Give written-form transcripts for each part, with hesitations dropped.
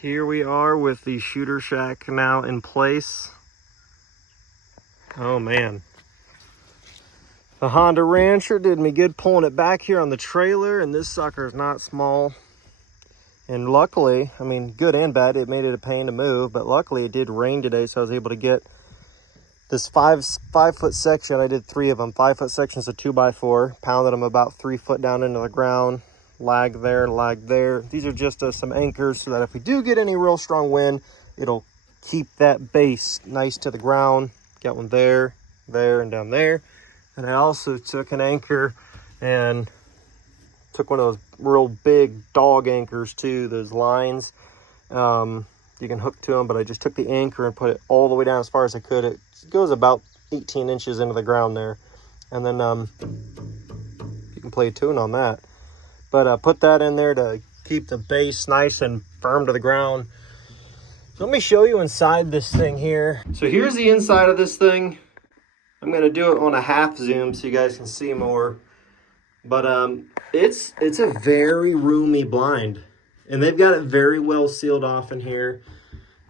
Here we are with the shooter shack now in place. Oh man. The Honda Rancher did me good pulling it back here on the trailer, and this sucker is not small. And luckily, I mean, good and bad, it made it a pain to move, but luckily it did rain today, so I was able to get this five foot section. I did 3 of them, 5 foot sections of 2x4, pounded them about 3 foot down into the ground. Lag there, lag there. These are just some anchors so that if we do get any real strong wind, it'll keep that base nice to the ground. Got one there, there, and down there. And I also took an anchor and took one of those real big dog anchors too, those lines. You can hook to them, but I just took the anchor and put it all the way down as far as I could. It goes about 18 inches into the ground there. And then you can play a tune on that. But put that in there to keep the base nice and firm to the ground. So let me show you inside this thing here. So here's the inside of this thing. I'm gonna do it on a half zoom so you guys can see more. But it's a very roomy blind. And they've got it very well sealed off in here.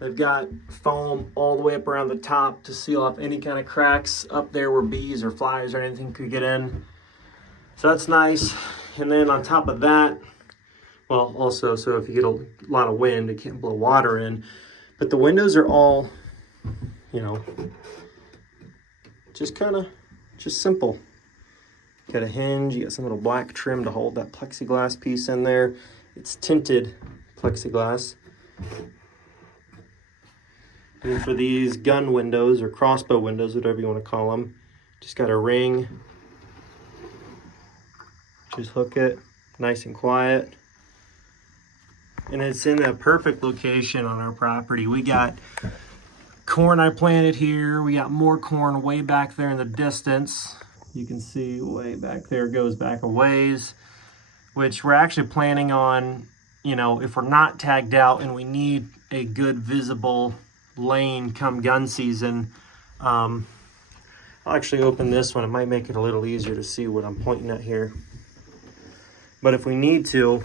They've got foam all the way up around the top to seal off any kind of cracks up there where bees or flies or anything could get in. So that's nice. And then on top of that, well, also, so if you get a lot of wind, it can't blow water in. But the windows are all, you know, just simple. Got a hinge, you got some little black trim to hold that plexiglass piece in there. It's tinted plexiglass. And for these gun windows or crossbow windows, whatever you want to call them, just got a ring. Just hook it, nice and quiet. And it's in a perfect location on our property. We got corn I planted here. We got more corn way back there in the distance. You can see way back there, goes back a ways, which we're actually planning on, you know, if we're not tagged out and we need a good visible lane come gun season. I'll actually open this one. It might make it a little easier to see what I'm pointing at here. But if we need to,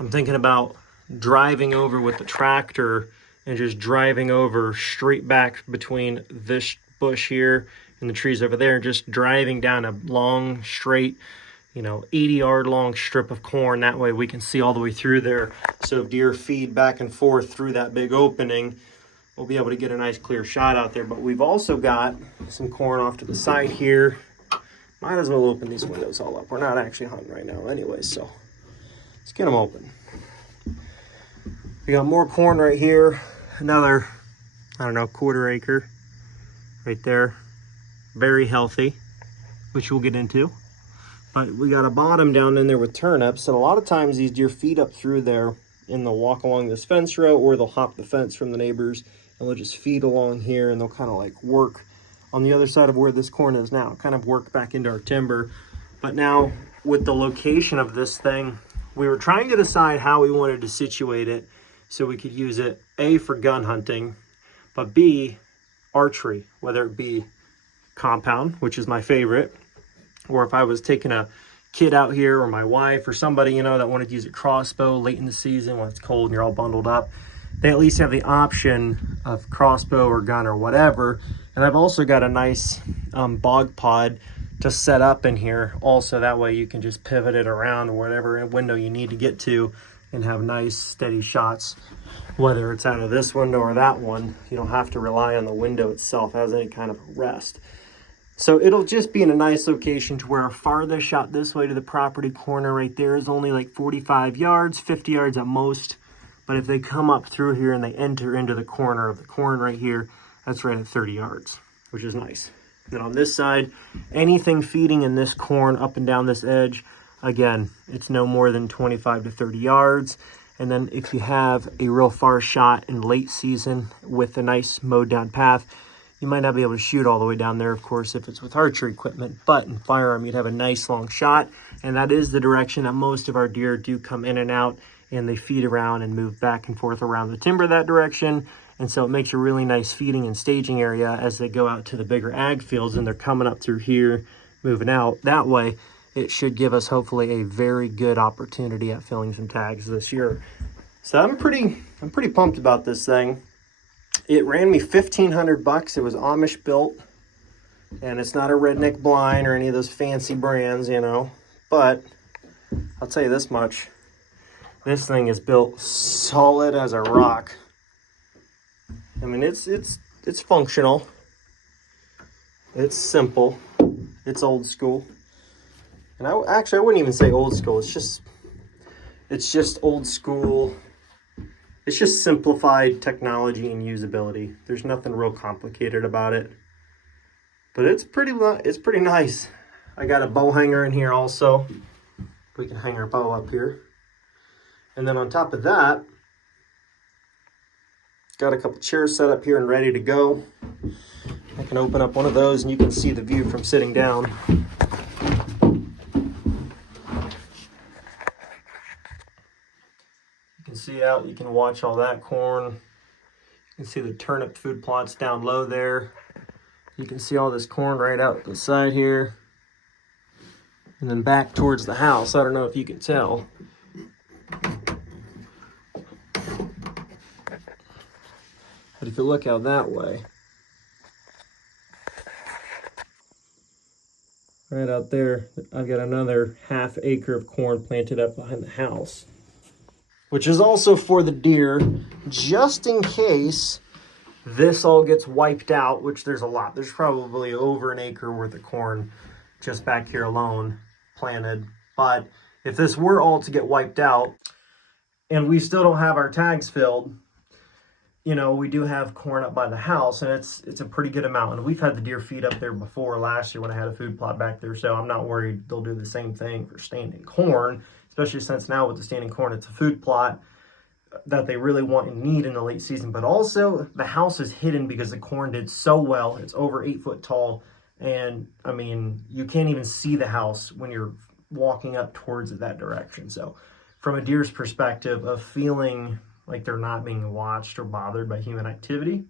I'm thinking about driving over with the tractor and just driving over straight back between this bush here and the trees over there, and just driving down a long, straight, you know, 80-yard long strip of corn. That way we can see all the way through there. So if deer feed back and forth through that big opening, we'll be able to get a nice clear shot out there. But we've also got some corn off to the side here. Might as well open these windows all up. We're not actually hunting right now anyway, so let's get them open. We got more corn right here. Another, I don't know, 1/4 acre right there. Very healthy, which we'll get into. But we got a bottom down in there with turnips. And a lot of times these deer feed up through there and they'll walk along this fence row, or they'll hop the fence from the neighbors and they'll just feed along here, and they'll kind of like work on the other side of where this corn is now, kind of work back into our timber. But now with the location of this thing, we were trying to decide how we wanted to situate it so we could use it, A, for gun hunting, but B, archery, whether it be compound, which is my favorite, or if I was taking a kid out here or my wife or somebody, you know, that wanted to use a crossbow late in the season when it's cold and you're all bundled up, they at least have the option of crossbow or gun or whatever. And I've also got a nice bog pod to set up in here also. That way you can just pivot it around whatever window you need to get to and have nice steady shots, whether it's out of this window or that one. You don't have to rely on the window itself as any kind of rest. So it'll just be in a nice location to where our farthest shot this way to the property corner right there is only like 45 yards, 50 yards at most. But if they come up through here and they enter into the corner of the corn right here, that's right at 30 yards, which is nice. Then on this side, anything feeding in this corn up and down this edge, again, it's no more than 25 to 30 yards. And then if you have a real far shot in late season with a nice mowed down path, you might not be able to shoot all the way down there, of course, if it's with archery equipment. But in firearm, you'd have a nice long shot. And that is the direction that most of our deer do come in and out, and they feed around and move back and forth around the timber that direction. And so it makes a really nice feeding and staging area as they go out to the bigger ag fields and they're coming up through here, moving out. That way, it should give us hopefully a very good opportunity at filling some tags this year. So I'm pretty pumped about this thing. It ran me $1,500. It was Amish built, and it's not a redneck blind or any of those fancy brands, you know. But I'll tell you this much: this thing is built solid as a rock. I mean, it's functional. It's simple. It's old school. And I wouldn't even say old school. It's just old school. It's just simplified technology and usability. There's nothing real complicated about it. But it's pretty nice. I got a bow hanger in here also. We can hang our bow up here. And then on top of that, got a couple chairs set up here and ready to go. I can open up one of those and you can see the view from sitting down. You can see out, you can watch all that corn. You can see the turnip food plots down low there. You can see all this corn right out the side here. And then back towards the house. I don't know if you can tell. But if you look out that way, right out there, I've got another ½ acre of corn planted up behind the house, which is also for the deer, just in case this all gets wiped out, which there's a lot. There's probably over an acre worth of corn just back here alone planted. But if this were all to get wiped out and we still don't have our tags filled, you know, we do have corn up by the house, and it's a pretty good amount. And we've had the deer feed up there before last year when I had a food plot back there, so I'm not worried they'll do the same thing for standing corn, especially since now with the standing corn, it's a food plot that they really want and need in the late season. But also, the house is hidden because the corn did so well. It's over 8 foot tall, and I mean, you can't even see the house when you're walking up towards it that direction. So from a deer's perspective of feeling like they're not being watched or bothered by human activity,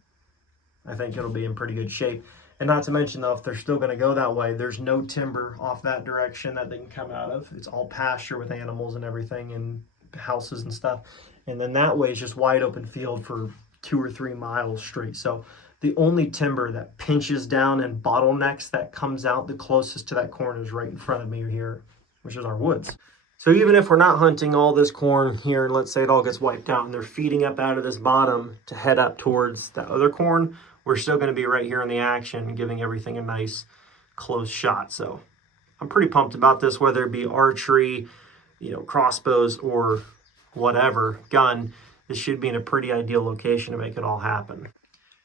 I think it'll be in pretty good shape. And not to mention, though, if they're still going to go that way, there's no timber off that direction that they can come out of. It's all pasture with animals and everything and houses and stuff. And then that way is just wide open field for 2 or 3 miles straight. So the only timber that pinches down and bottlenecks that comes out the closest to that corn is right in front of me here, which is our woods. So even if we're not hunting all this corn here, and let's say it all gets wiped out and they're feeding up out of this bottom to head up towards that other corn, we're still going to be right here in the action, giving everything a nice close shot. So I'm pretty pumped about this, whether it be archery, you know, crossbows or whatever gun. This should be in a pretty ideal location to make it all happen.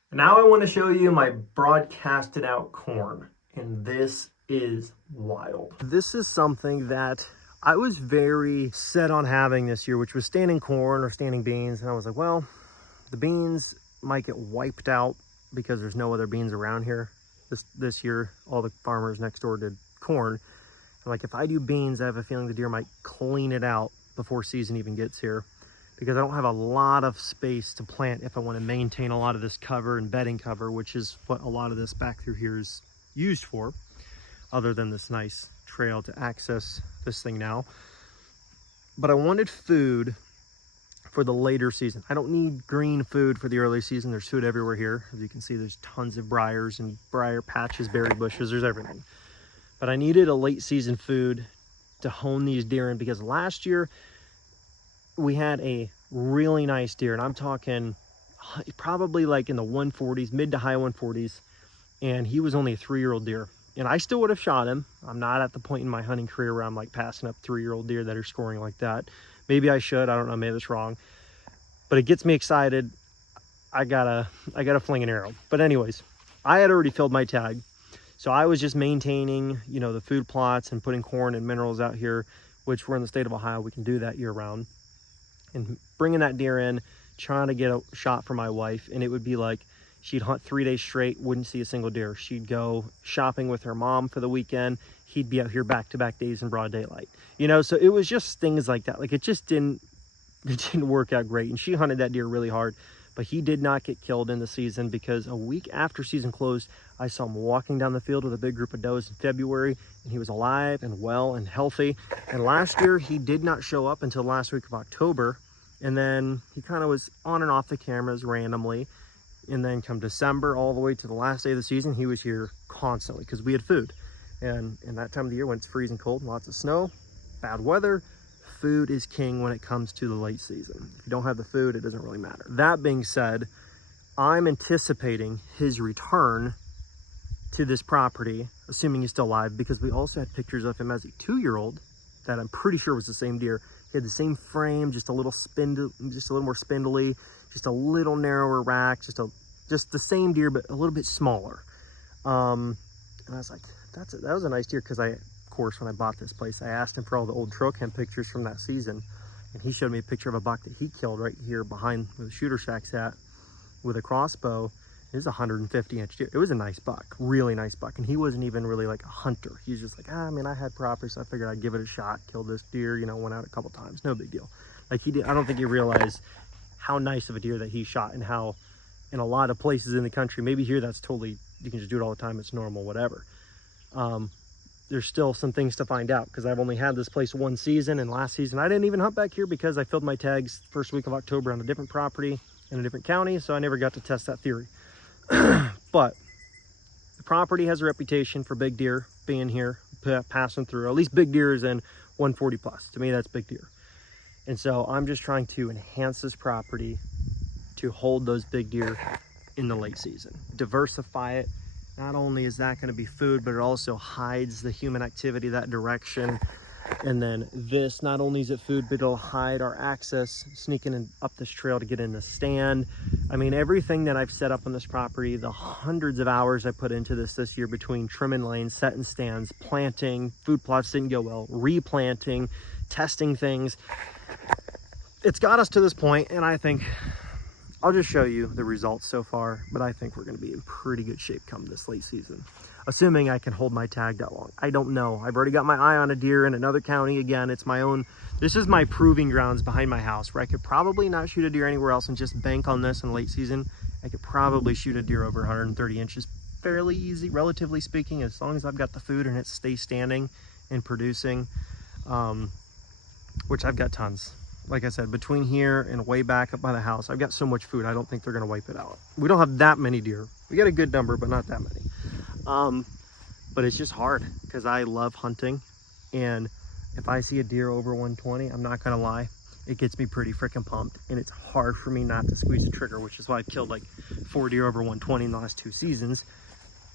And now I want to show you my broadcasted out corn, and this is wild. This is something that I was very set on having this year, which was standing corn or standing beans. And I was like, well, the beans might get wiped out because there's no other beans around here. This year, all the farmers next door did corn. And like, if I do beans, I have a feeling the deer might clean it out before season even gets here, because I don't have a lot of space to plant if I want to maintain a lot of this cover and bedding cover, which is what a lot of this back through here is used for, other than this nice trail to access this thing now. But I wanted food for the later season. I don't need green food for the early season. There's food everywhere here. As you can see, there's tons of briars and briar patches, berry bushes, there's everything. But I needed a late season food to hone these deer in, because last year we had a really nice deer, and I'm talking probably like in the 140s, mid to high 140s, and he was only a 3-year-old deer. And I still would have shot him. I'm not at the point in my hunting career where I'm like passing up 3-year-old deer that are scoring like that. Maybe I should, I don't know, maybe that's wrong. But it gets me excited. I gotta fling an arrow. But anyways, I had already filled my tag. So I was just maintaining, you know, the food plots and putting corn and minerals out here, which we're in the state of Ohio, we can do that year round. And bringing that deer in, trying to get a shot for my wife, and it would be like, she'd hunt 3 days straight, wouldn't see a single deer. She'd go shopping with her mom for the weekend. He'd be out here back-to-back days in broad daylight. You know, so it was just things like that. Like, it didn't work out great. And she hunted that deer really hard, but he did not get killed in the season, because a week after season closed, I saw him walking down the field with a big group of does in February, and he was alive and well and healthy. And last year, he did not show up until last week of October. And then he kind of was on and off the cameras randomly. And then come December, all the way to the last day of the season, he was here constantly because we had food. And in that time of the year when it's freezing cold and lots of snow, bad weather, food is king when it comes to the late season. If you don't have the food, it doesn't really matter. That being said, I'm anticipating his return to this property, assuming he's still alive, because we also had pictures of him as a 2-year-old that I'm pretty sure was the same deer. He had the same frame, just a little more spindly, just a little narrower rack, just the same deer, but a little bit smaller. And I was like, that was a nice deer, because of course, when I bought this place, I asked him for all the old trail cam pictures from that season, and he showed me a picture of a buck that he killed right here behind where the shooter shack's at with a crossbow. It was a 150-inch deer. It was a nice buck, really nice buck, and he wasn't even really like a hunter. He was just like, I mean, I had property, so I figured I'd give it a shot, kill this deer, you know, went out a couple times, no big deal. Like I don't think he realized how nice of a deer that he shot, and how in a lot of places in the country, maybe here that's totally, you can just do it all the time, it's normal, whatever. There's still some things to find out, because I've only had this place one season, and last season I didn't even hunt back here because I filled my tags first week of October on a different property in a different county, so I never got to test that theory. But the property has a reputation for big deer being here, passing through, at least big deers and 140 plus. To me, that's big deer. And so I'm just trying to enhance this property to hold those big deer in the late season, diversify it. Not only is that going to be food, but it also hides the human activity that direction. And then this, not only is it food, but it'll hide our access sneaking in up this trail to get in the stand. I mean, everything that I've set up on this property, the hundreds of hours I put into this year between trimming lanes, setting stands, planting, food plots didn't go well, replanting, testing things. It's got us to this point, and I think I'll just show you the results so far, but I think we're going to be in pretty good shape come this late season, assuming I can hold my tag that long. I don't know. I've already got my eye on a deer in another county. Again, it's my own, this is my proving grounds behind my house, where I could probably not shoot a deer anywhere else and just bank on this in late season. I could probably shoot a deer over 130 inches fairly easy, relatively speaking, as long as I've got the food and it stays standing and producing, which I've got tons. Like I said, between here and way back up by the house, I've got so much food, I don't think they're going to wipe it out. We don't have that many deer. We got a good number, but not that many. But it's just hard, because I love hunting. And if I see a deer over 120, I'm not going to lie, it gets me pretty freaking pumped. And it's hard for me not to squeeze the trigger, which is why I've killed like 4 deer over 120 in the last 2 seasons.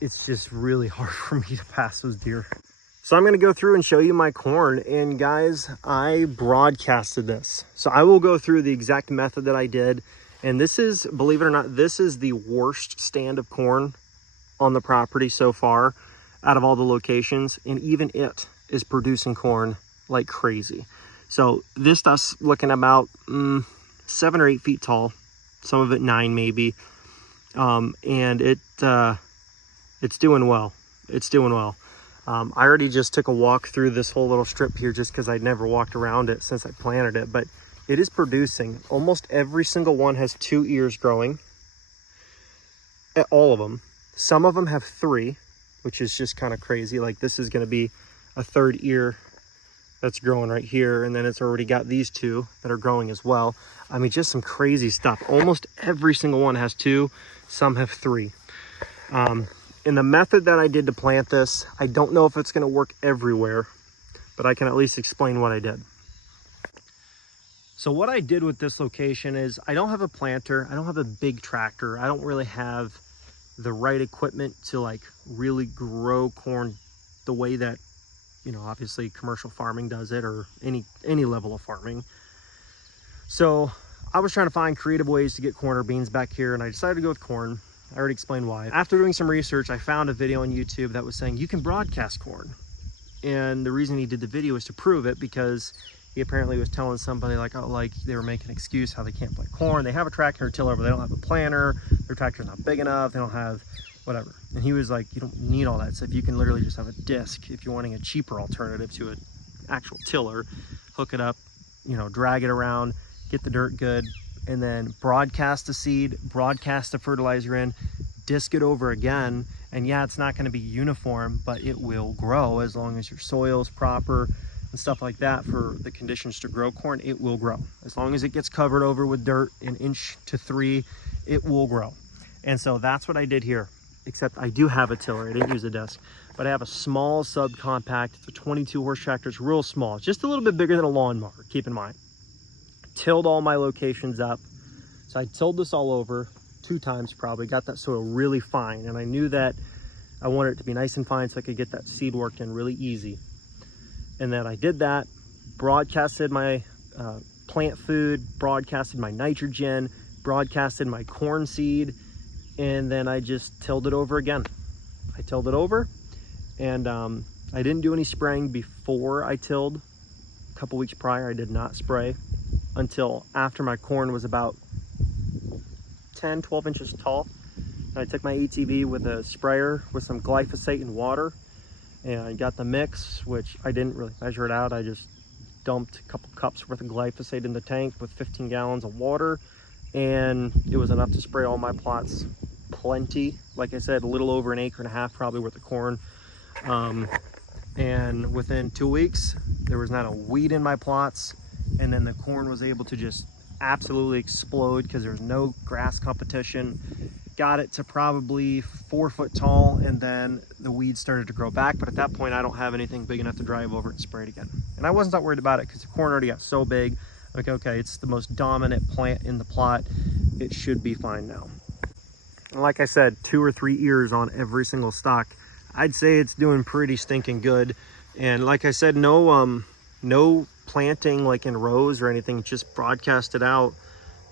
It's just really hard for me to pass those deer. So I'm going to go through and show you my corn. And guys, I broadcasted this. So I will go through the exact method that I did. And this is, believe it or not, this is the worst stand of corn on the property so far out of all the locations. And even it is producing corn like crazy. So this stuff's looking about 7 or 8 feet tall. Some of it 9 maybe. And it's doing well. It's doing well. I already just took a walk through this whole little strip here just because I'd never walked around it since I planted it, but it is producing. Almost every single one has 2 ears growing. All of them. Some of them have 3, which is just kind of crazy. Like this is going to be a 3rd ear that's growing right here, and then it's already got these 2 that are growing as well. I mean, just some crazy stuff. Almost every single one has 2, some have 3. In the method that I did to plant this, I don't know if it's going to work everywhere, but I can at least explain what I did. So what I did with this location is I don't have a planter. I don't have a big tractor. I don't really have the right equipment to like really grow corn the way that, you know, obviously commercial farming does it, or any level of farming. So I was trying to find creative ways to get corn or beans back here, and I decided to go with corn. I already explained why. After doing some research, I found a video on YouTube that was saying you can broadcast corn. And the reason he did the video was to prove it, because he apparently was telling somebody like, oh, like they were making an excuse how they can't plant corn. They have a tractor or tiller, but they don't have a planter. Their tractor's not big enough. They don't have whatever. And he was like, you don't need all that stuff. You can literally just have a disc if you're wanting a cheaper alternative to an actual tiller. Hook it up, you know, drag it around, get the dirt good, and then broadcast the seed, broadcast the fertilizer in, disc it over again. And yeah, it's not going to be uniform, but it will grow as long as your soil is proper and stuff like that for the conditions to grow corn, it will grow. As long as it gets covered over with dirt, 1 inch to 3, it will grow. And so that's what I did here, except I do have a tiller. I didn't use a disc, but I have a small subcompact. It's a 22 horse tractor. It's real small. It's just a little bit bigger than a lawnmower, keep in mind. Tilled all my locations up. So I tilled this all over 2 times probably, got that soil really fine. And I knew that I wanted it to be nice and fine so I could get that seed worked in really easy. And then I did that, broadcasted my plant food, broadcasted my nitrogen, broadcasted my corn seed, and then I just tilled it over again. I tilled it over, and I didn't do any spraying before I tilled. A couple weeks prior, I did not spray until after my corn was about 10, 12 inches tall. And I took my ATV with a sprayer with some glyphosate and water, and I got the mix, which I didn't really measure it out. I just dumped a couple cups worth of glyphosate in the tank with 15 gallons of water, and it was enough to spray all my plots. Plenty, like I said, a little over 1.5 acres probably worth of corn. And within 2 weeks, there was not a weed in my plots, and then the corn was able to just absolutely explode because there was no grass competition. Got it to probably 4 foot tall, and then the weeds started to grow back. But at that point, I don't have anything big enough to drive over it and spray it again. And I wasn't that worried about it because the corn already got so big. Like, okay, it's the most dominant plant in the plot. It should be fine now. And like I said, 2 or 3 ears on every single stalk. I'd say it's doing pretty stinking good. And like I said, no planting like in rows or anything, just broadcast it out,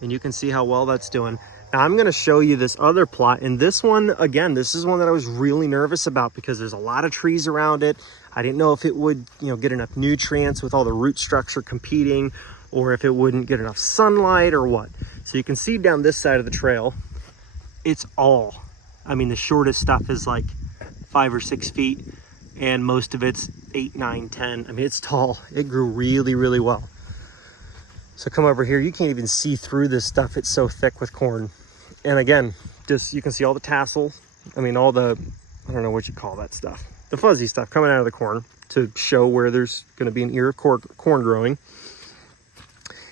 and you can see how well that's doing. Now I'm going to show you this other plot, and this one, again, this is one that I was really nervous about because there's a lot of trees around it. I didn't know if it would, get enough nutrients with all the root structure competing, or if it wouldn't get enough sunlight or what. So you can see down this side of the trail, it's all, the shortest stuff is like 5 or 6 feet, and most of it's 8, 9, 10. It's tall. It grew really, really well. So come over here, you can't even see through this stuff. It's so thick with corn. And again, just, you can see all the tassel. All the, I don't know what you call that stuff. The fuzzy stuff coming out of the corn to show where there's going to be an ear of corn growing.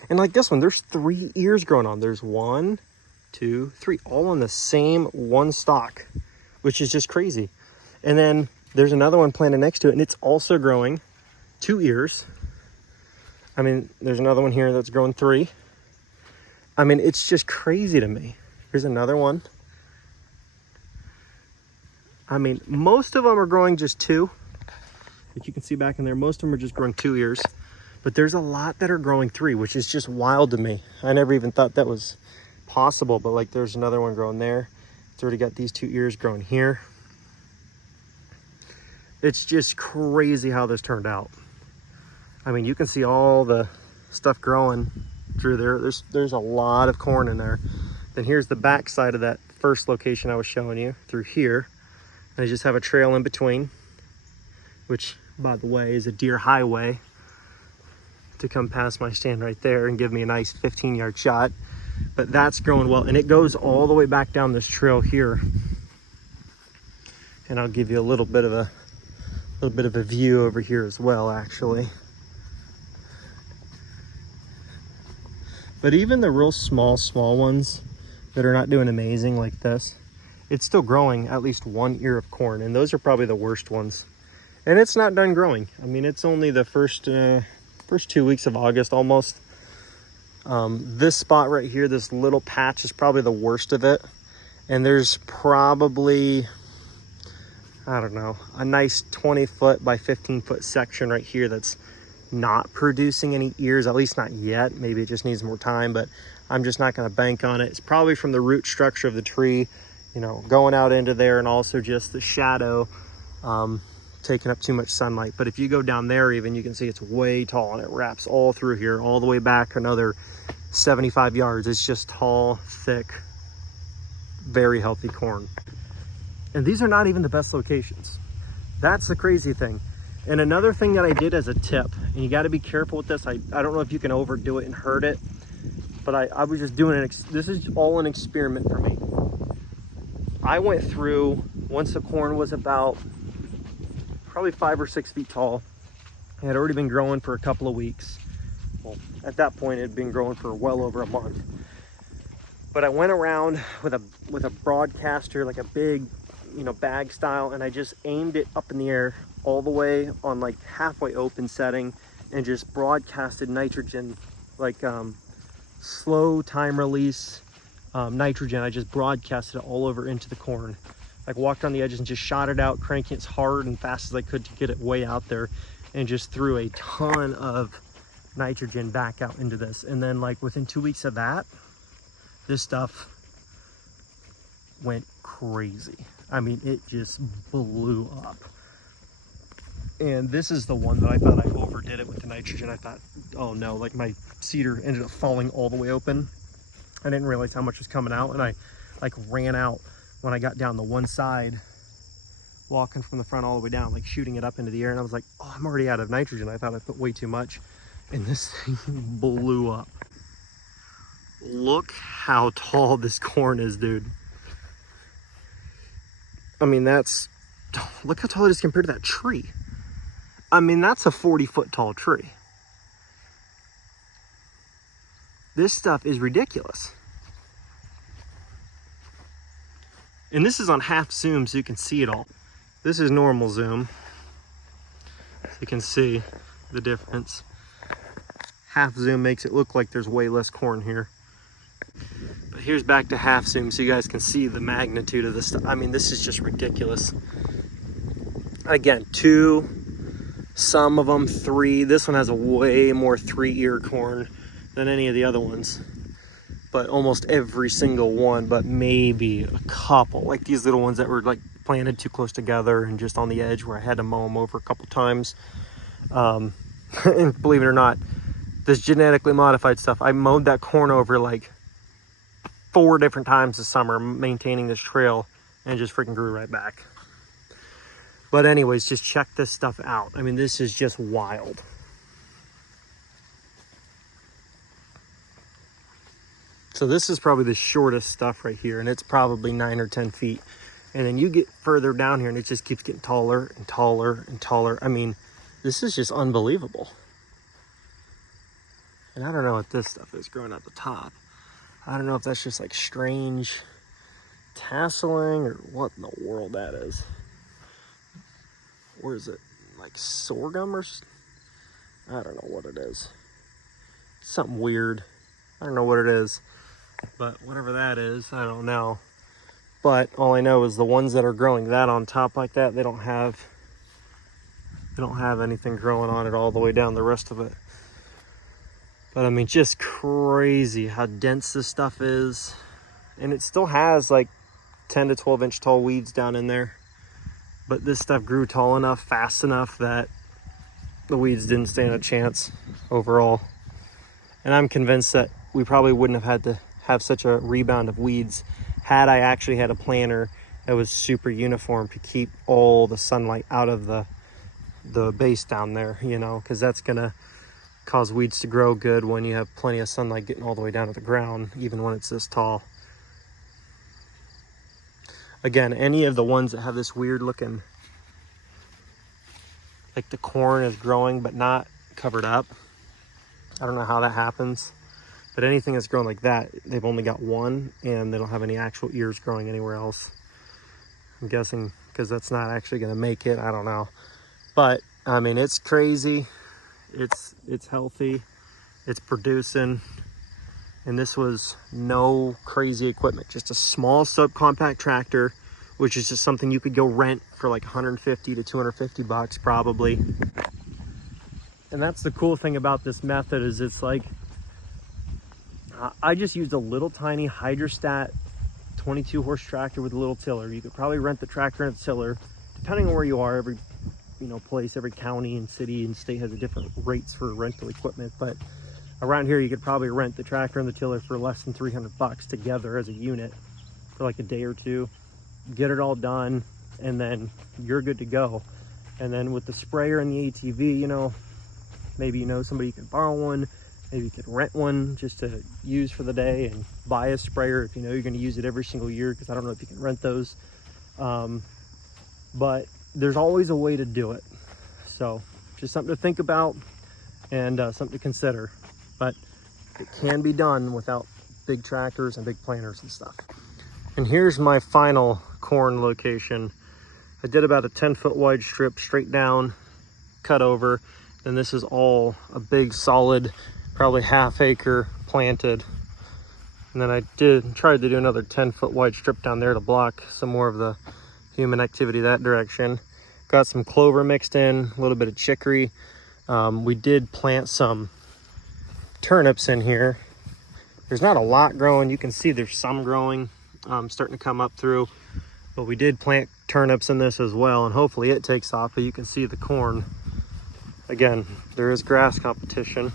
And like this one, there's 3 ears growing on. There's 1, 2, 3, all on the same one stalk, which is just crazy. And then there's another one planted next to it, and it's also growing 2 ears. There's another one here that's growing 3. It's just crazy to me. Here's another one. Most of them are growing just 2. Like you can see back in there, most of them are just growing 2 ears. But there's a lot that are growing 3, which is just wild to me. I never even thought that was possible, but like there's another one growing there. It's already got these 2 ears growing here. It's just crazy how this turned out. You can see all the stuff growing through there. There's a lot of corn in there. Then here's the back side of that first location I was showing you through here. I just have a trail in between, which, by the way, is a deer highway to come past my stand right there and give me a nice 15-yard shot. But that's growing well, and it goes all the way back down this trail here. And I'll give you a little bit of a view over here as well, actually. But even the real small ones that are not doing amazing like this, it's still growing at least 1 ear of corn, and those are probably the worst ones. And it's not done growing. It's only the first 2 weeks of August almost. This spot right here, this little patch, is probably the worst of it. And there's probably, I don't know, a nice 20 foot by 15 foot section right here that's not producing any ears, at least not yet. Maybe it just needs more time, but I'm just not going to bank on it. It's probably from the root structure of the tree, going out into there, and also just the shadow taking up too much sunlight. But if you go down there even, you can see it's way tall, and it wraps all through here, all the way back another 75 yards. It's just tall, thick, very healthy corn. And these are not even the best locations. That's the crazy thing. And another thing that I did as a tip, and you got to be careful with this, I don't know if you can overdo it and hurt it, but I was just doing this is all an experiment for me. I went through, once the corn was about probably 5 or 6 feet tall, It had already been growing for a couple of weeks. Well, at that point, it had been growing for well over a month. But I went around with a broadcaster, like a big, you know, bag style, and I just aimed it up in the air all the way on like halfway open setting, and just broadcasted nitrogen, like slow time release nitrogen. I just broadcasted it all over into the corn. Like walked on the edges and just shot it out, cranking it as hard and fast as I could to get it way out there, and just threw a ton of nitrogen back out into this. And then like within 2 weeks of that, this stuff went crazy. I mean, it just blew up. And this is the one that I thought I overdid it with the nitrogen. I thought, oh no, like my cedar ended up falling all the way open. I didn't realize how much was coming out, and I like ran out when I got down the one side, walking from the front all the way down, like shooting it up into the air. And I was like, oh, I'm already out of nitrogen. I thought I put way too much, and this thing blew up. Look how tall this corn is, dude. I mean, look how tall it is compared to that tree. I mean, that's a 40-foot tall tree. This stuff is ridiculous. And this is on half zoom, so you can see it all. This is normal zoom, so you can see the difference. Half zoom makes it look like there's way less corn here. But here's back to half zoom, so you guys can see the magnitude of this stuff. I mean, this is just ridiculous. Again, 2, some of them 3. This one has a way more 3-ear corn than any of the other ones. But almost every single one, but maybe a couple. Like these little ones that were like planted too close together and just on the edge where I had to mow them over a couple times. And believe it or not, this genetically modified stuff, I mowed that corn over like 4 different times this summer, maintaining this trail, and just freaking grew right back. But anyways, just check this stuff out. I mean, this is just wild. So this is probably the shortest stuff right here, and it's probably 9 or 10 feet. And then you get further down here and it just keeps getting taller and taller and taller. I mean, this is just unbelievable. And I don't know what this stuff is growing at the top. I don't know if that's just like strange tasseling or what in the world that is. Or is it like sorghum or I don't know what it is. Something weird. I don't know what it is. But whatever that is, I don't know. But all I know is the ones that are growing that on top like that, they don't have anything growing on it all the way down the rest of it. But I mean, just crazy how dense this stuff is. And it still has like 10 to 12 inch tall weeds down in there. But this stuff grew tall enough, fast enough that the weeds didn't stand a chance overall. And I'm convinced that we probably wouldn't have had to have such a rebound of weeds had I actually had a planter that was super uniform to keep all the sunlight out of the base down there, you know, because that's gonna cause weeds to grow good when you have plenty of sunlight getting all the way down to the ground, even when it's this tall. Again, any of the ones that have this weird looking, like the corn is growing but not covered up, I don't know how that happens. But anything that's grown like that, they've only got one, and they don't have any actual ears growing anywhere else. I'm guessing because that's not actually going to make it. I don't know. But, I mean, it's crazy. It's healthy. It's producing. And this was no crazy equipment. Just a small subcompact tractor, which is just something you could go rent for like 150 to 250 bucks probably. And that's the cool thing about this method is it's like, I just used a little tiny hydrostat 22 horse tractor with a little tiller. You could probably rent the tractor and the tiller, depending on where you are. Every place, every county and city and state has a different rates for rental equipment. But around here, you could probably rent the tractor and the tiller for less than 300 bucks together as a unit for like a day or two. Get it all done, and then you're good to go. And then with the sprayer and the ATV, you know, maybe you know somebody you can borrow one. Maybe you could rent one just to use for the day and buy a sprayer if you know you're going to use it every single year, because I don't know if you can rent those. But there's always a way to do it. So Just something to think about and something to consider. But it can be done without big tractors and big planters and stuff. And here's my final corn location. I did about a 10-foot wide strip straight down, cut over, and this is all a big solid, probably half-acre planted. And then I tried to do another 10-foot wide strip down there to block some more of the human activity that direction. Got some clover mixed in, a little bit of chicory. We did plant some turnips in here. There's not a lot growing. You can see there's some growing, starting to come up through. But we did plant turnips in this as well, and hopefully it takes off. But you can see the corn. Again, there is grass competition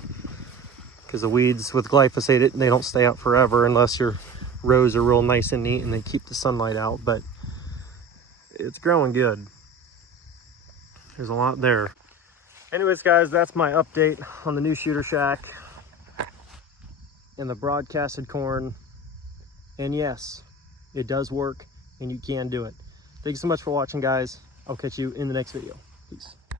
because the weeds with glyphosate, they don't stay out forever unless your rows are real nice and neat and they keep the sunlight out. But it's growing good. There's a lot there. Anyways, guys, that's my update on the new shooter shack and the broadcasted corn. And yes, it does work and you can do it. Thank you so much for watching, guys. I'll catch you in the next video. Peace.